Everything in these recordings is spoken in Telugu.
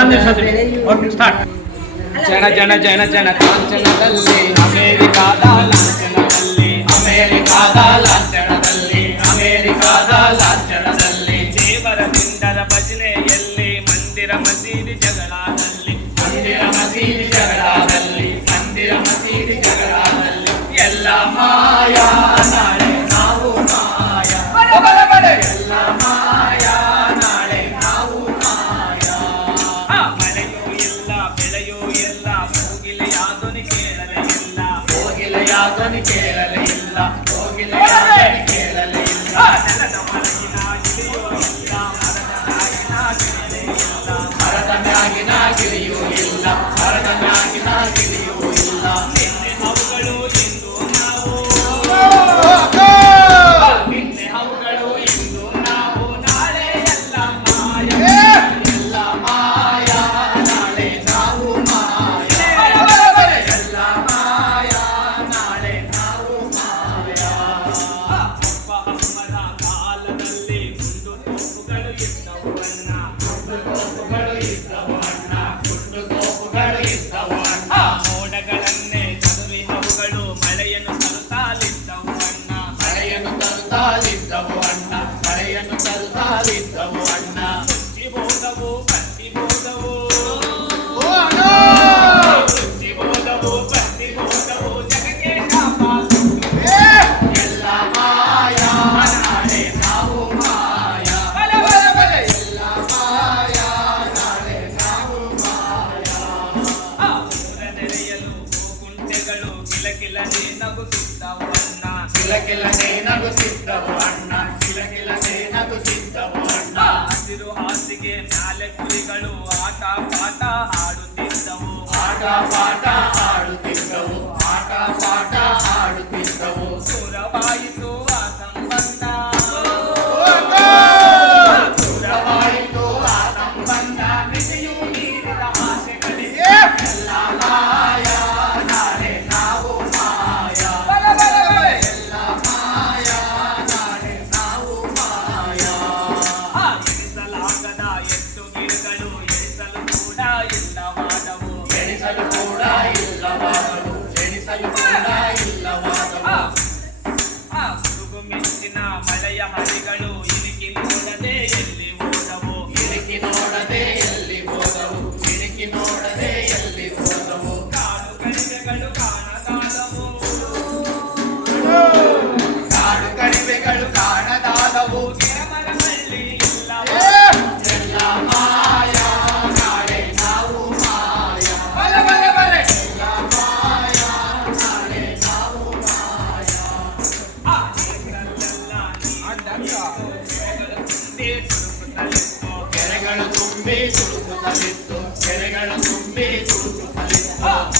బంధు సదృశం స్టార్ట్ జన జన జన జన కాంచన తల్లి. అమెరికా లాంఛన తల్లి. అమెరికా లాంఛన తల్లి. అమెరికా లాంఛన తల్లి. దేవರ పిండల భజನೆ ఎల్లి. మందిర మసీది జగళ తల్లి మందిర మసీది జగళ తల్లి మందిర మసీది జగళ Tak 云 ಕಿಲಕಿಲನೇ ನಗುತ್ತಿದ್ದವು ಅಣ್ಣ? ಕಿಲಕಿಲನೇ ನಗುತ್ತಿದ್ದವು ಅಣ್ಣ? ಹಸಿರು ಹಾಸಿಗೆ ಮ್ಯಾಲೆ ಕುರಿಗಳು ಆಟ ಪಾಠ ಆಡುತ್ತಿದ್ದವು ಆಟ ಪಾಠ ಹರಿಗಳು. tumbe, suru, palito. Senegal, tumbe, suru, palito.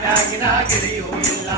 ಮ್ಯಾಗಿನ ಗಿಳಿಯೂ ಇಲ್ಲ.